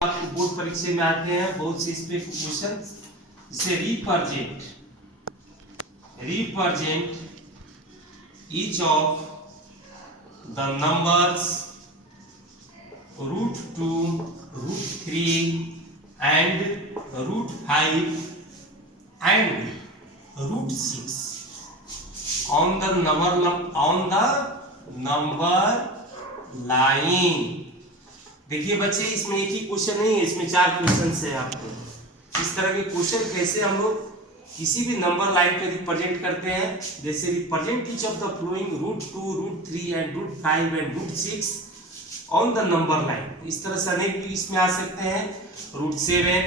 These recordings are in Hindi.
आपको बोर्ड परीक्षा में आते हैं बहुत से इस पे क्वेश्चन। जैसे represent each of the numbers √2, √3 and √5 and √6 on the number line। देखिए बच्चे, इसमें एक ही क्वेश्चन नहीं है, इसमें 4 क्वेश्चन है आपको। इस तरह के क्वेश्चन कैसे हम लोग किसी भी नंबर लाइन पे रिप्रेजेंट करते हैं। जैसे represent each of the flowing √2, √3 and √5 and √6 on the number line. इस तरह से अनेक भी इसमें आ सकते हैं। √7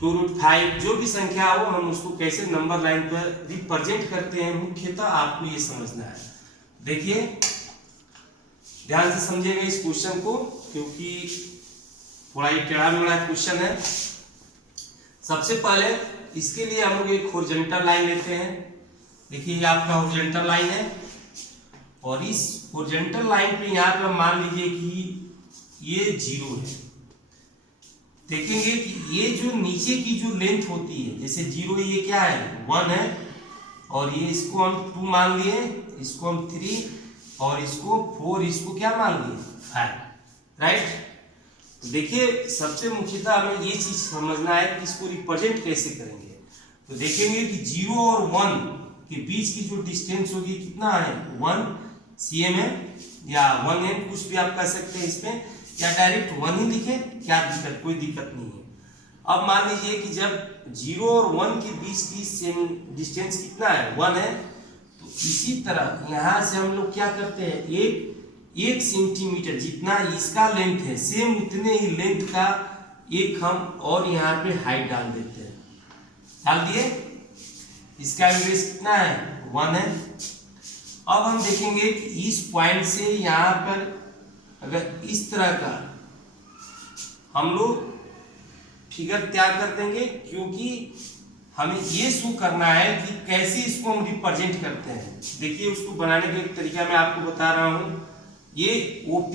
to √5 जो भी संख्या हो, हम उसको कैसे नंबर लाइन पर रिप्रेजेंट करते हैं, मुख्यतः आपको ये समझना है। देखिए ध्यान से समझिएगा इस क्वेश्चन को, क्योंकि थोड़ा ही टेढ़ा मेढ़ा क्वेश्चन है। सबसे पहले इसके लिए हम लोग एक हॉरिजॉन्टल लाइन लेते हैं। देखिए ये आपका हॉरिजॉन्टल लाइन है और इस हॉरिजॉन्टल लाइन पे यहाँ पे मान लीजिए कि ये 0 है। देखेंगे कि ये जो नीचे की जो लेंथ होती है, जैसे 0 ये क्या है 1 है, और ये इसको हम 2 मान लिए, इसको हम 3 और इसको 4, इसको क्या मान लिए 5, राइट। देखिए सबसे मुख्यतः हमें ये चीज समझना है कि इसको रिप्रेजेंट कैसे करेंगे। तो देखेंगे कि 0 और 1 के बीच की जो डिस्टेंस होगी कितना है 1 cm है, या 1 m कुछ भी आप कह सकते हैं इसमें, या डायरेक्ट 1 ही लिखे, क्या दिक्कत, कोई दिक्कत नहीं है। अब मान लीजिए कि जब 0 और 1 के बीच की सेम डिस्टेंस कितना है 1 है, तो इसी तरह यहाँ से हम लोग क्या करते हैं, एक सेंटीमीटर जितना इसका लेंथ है, सेम उतने ही लेंथ का एक हम और यहाँ पे हाइट डाल देते हैं। डाल दिए, इसका एवरेज कितना है 1 है। अब हम देखेंगे कि इस पॉइंट से यहाँ पर अगर इस तरह का हम लोग फिगर तैयार कर देंगे, क्योंकि हमें ये शो करना है कि कैसे इसको हम रिप्रेजेंट करते हैं। देखिए उसको बनाने का एक तरीका मैं आपको बता रहा हूँ। ये OP,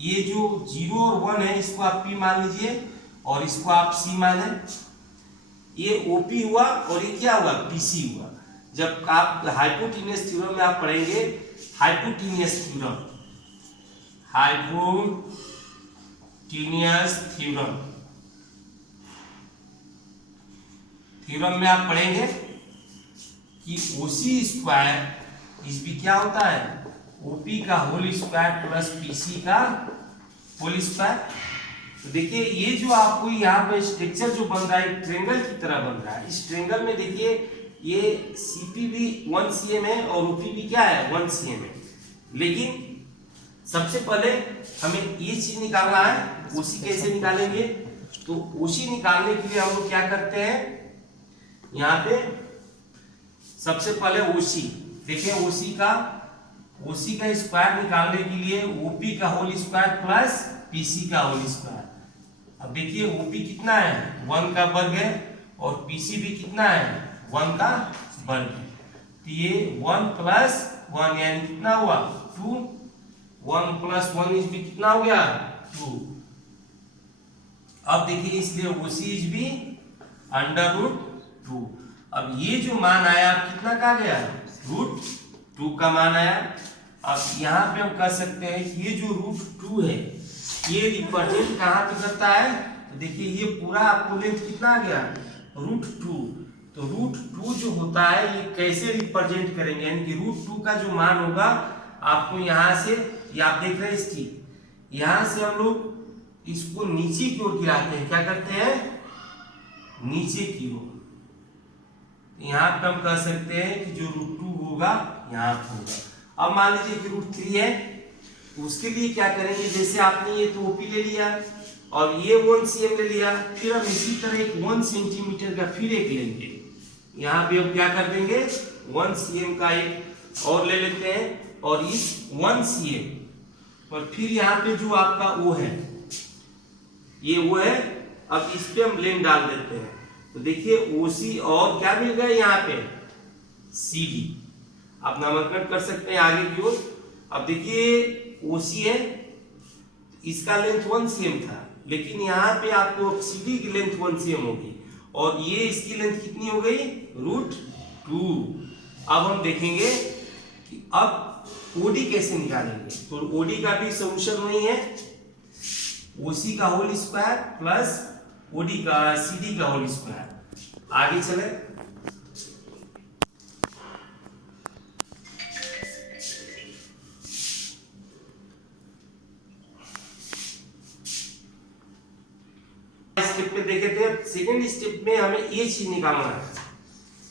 ये जो 0 और 1 है इसको आप P मान लीजिए और इसको आप C माने। ये OP हुआ और ये क्या हुआ PC हुआ। जब आप हाइपोटेन्यूस थ्योरम में आप पढ़ेंगे, हाइपोटेन्यूस थ्योरम में आप पढ़ेंगे कि OC² इस भी क्या होता है OP का होल स्क्वायर प्लस PC का होल स्क्वायर। तो देखिए ये जो आपको यहाँ पे स्ट्रक्चर जो बन रहा है ट्रायंगल की तरह बन रहा है। इस ट्रायंगल में देखिए ये CP भी 1 cm है और OP भी क्या है 1 cm है। लेकिन सबसे पहले हमें ये चीज निकालना है। OC कैसे निकालेंगे, तो OC निकालने के लिए हम लोग क्या करते हैं, यहाँ पे सबसे पहले OC देखिए, OC का स्क्वायर निकालने के लिए OP का होल स्क्वायर प्लस PC का होल स्क्वायर। अब देखिए OP कितना है 1 का वर्ग है और PC भी कितना है 1 का वर्ग है। तो ये 1 प्लस 1 यानी कितना हुआ 2, 1 प्लस 1 इज भी कितना हो गया 2। अब देखिए इसलिए OC इज भी √2। अब ये जो मान आया कितना का गया √2 का मान आया। अब यहाँ पे हम कह सकते हैं कि ये जो √2 है ये रिप्रेजेंट कहाँ पे करता है, तो देखिए ये पूरा आपको लेंथ कितना आ गया √2। तो √2 जो होता है ये कैसे रिप्रेजेंट करेंगे, यानी कि √2 का जो मान होगा आपको यहाँ से, ये आप देख रहे हैं इसकी, यहाँ से हम लोग इसको नीचे की ओर गिराते हैं। क्या करते हैं नीचे की ओर। यहाँ पे हम कह सकते हैं कि जो √2 होगा यहाँ पे होगा। अब मान लीजिए कि √3 है, तो उसके लिए क्या करेंगे, जैसे आपने ये तो OP ले लिया और ये 1 cm ले लिया, फिर हम इसी तरह एक 1 सेंटीमीटर का फिर एक लेंगे। यहाँ पे हम क्या कर देंगे 1 cm का एक और ले लेते हैं और इस 1 cm पर फिर यहाँ पे जो आपका O है, ये O है, अब इस पे हम लेंथ डाल देते हैं। तो देखिए OC और क्या मिल गया यहाँ पे CD, आप नामांकन कर सकते हैं आगे की ओर। अब देखिए OC है, इसका लेंथ 1 cm था, लेकिन यहाँ पे आपको CD की लेंथ 1 cm होगी और ये इसकी लेंथ कितनी हो गई √2। अब हम देखेंगे कि अब OD कैसे निकालेंगे। तो OD का भी सॉल्यूशन वही है, OC का होल स्क्वायर प्लस OD का CD का होल स्क्वायर। आगे चले, स्टेप पे देखे थे। सेकेंड स्टेप में हमें ये चीज निकालना है।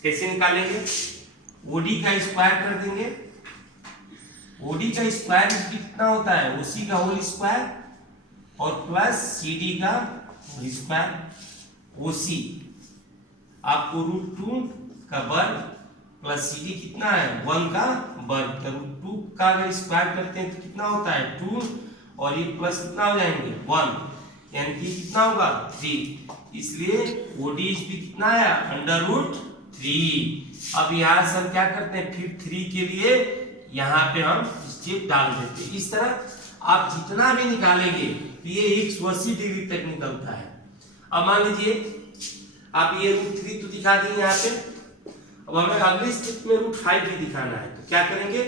कैसे निकालेंगे, OD का स्क्वायर कर देंगे। OD का स्क्वायर कितना होता है, OC का होल स्क्वायर और प्लस CD का होल स्क्वायर। OC आपको √2 का वर्ग प्लस CD कितना है 1 का वर्ग। तो √2 का अगर स्क्वायर करते हैं तो कितना होता है 2 और ये प्लस कितना हो जाएंगे 1, यानी कि कितना होगा 3। इसलिए OD भी कितना है √3। अब यहाँ से हम क्या करते हैं, फिर 3 के लिए यहाँ पे हम स्टेप डाल देते हैं। इस तरह आप जितना भी निकालेंगे तो ये 180 डिग्री तक निकलता है। अब मान लीजिए आप ये √3 तो दिखा देंगे यहाँ पे। अब हमें अगले स्टेप में √5 भी दिखाना है, तो क्या करेंगे,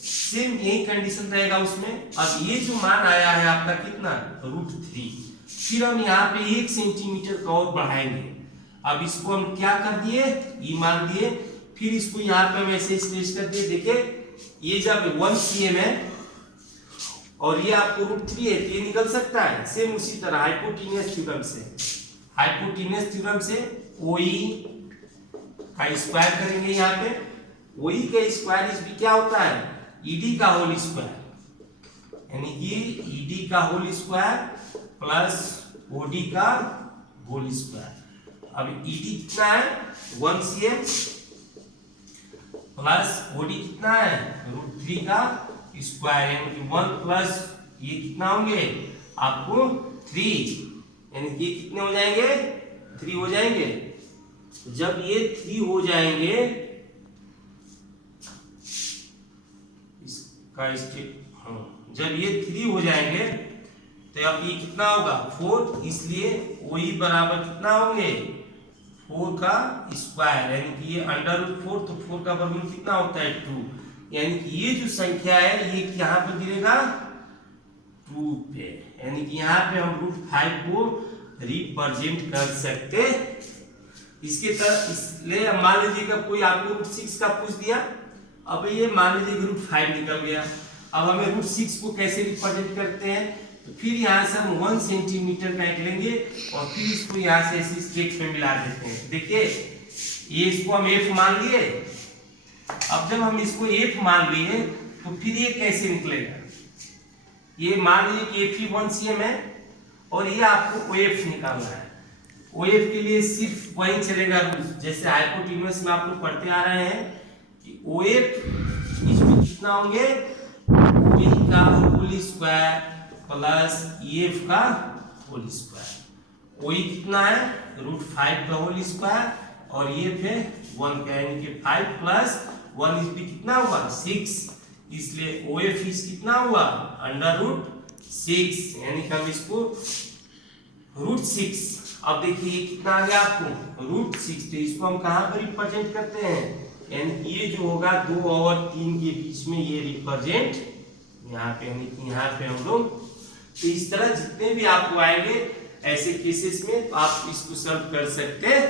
सेम यही कंडीशन रहेगा उसमें। अब ये जो मान आया है आपका कितना √3, फिर हम यहाँ पे 1 सेंटीमीटर का और बढ़ाएंगे। अब इसको हम क्या कर दिए, ये मान दिए, फिर इसको यहाँ पे हम ऐसे स्ट्रेच कर दिए। देखिए ये जब 1 cm है और ये आपको √3 है, ये निकल सकता है। सेम उसी तरह हाइपोटेन्यूस थ्योरम से OE का स्क्वायर करेंगे। यहाँ पे OE का स्क्वायर इस भी क्या होता है ED का होल स्क्वायर, यानी कि ED का होल स्क्वायर प्लस OD का होल स्क्वायर। अब ED कितना है 1 cm प्लस OD कितना है √3 का स्क्वायर, यानी कि 1 प्लस ये कितना होंगे आपको 3, यानी कि कितने हो जाएंगे 3 हो जाएंगे। जब ये 3 हो जाएंगे, इसका स्टेप, जब ये 3 हो जाएंगे तो अब ये कितना होगा 4, इसलिए OE बराबर कितना होंगे 4 का स्क्वायर, यानी कि ये √4, तो 4 का वर्गमूल कितना होता है 2, यानी कि ये जो संख्या है ये यहाँ पे गिरेगा 2 पे, यानी कि यहाँ पे हम √5 को रिप्रेजेंट कर सकते। इसके तरह इसलिए मान लीजिएगा कोई आपको √6 का पूछ दिया, अब ये मान लीजिए √5 निकल गया। अब हमें √6 को कैसे रिप्रेजेंट करते हैं, तो फिर यहाँ से हम 1 सेंटीमीटर का एक लेंगे और फिर इसको यहाँ से ऐसे स्केच में मिला देते हैं। देखिए ये इसको हम F मान लिए। अब जब हम इसको F मान लिए तो फिर ये कैसे निकलेगा, ये मान लीजिए कि F 1 cm है और ये आपको OF निकालना है। OF के लिए सिर्फ वही चलेगा रूल, जैसे हाइपोटेन्यूस में आप लोग पढ़ते आ रहे हैं कि OF इसमें कितना होंगे OE का होल स्क्वायर प्लस EF का होल स्क्वायर। OE कितना है √5 का होल स्क्वायर और EF है 1 का, यानी कि 5 प्लस 1 इस भी कितना हुआ 6, इसलिए OF इस कितना हुआ √6, यानी कि हम इसको √6। अब देखिए ये कितना आ गया आपको √6, तो इसको हम कहाँ पर रिप्रेजेंट करते हैं, यानी ये जो होगा 2 और 3 के बीच में ये रिप्रेजेंट यहाँ पे, यानी कि यहाँ पे हम लोग। तो इस तरह जितने भी आपको आएंगे ऐसे केसेस में आप इसको सॉल्व कर सकते हैं।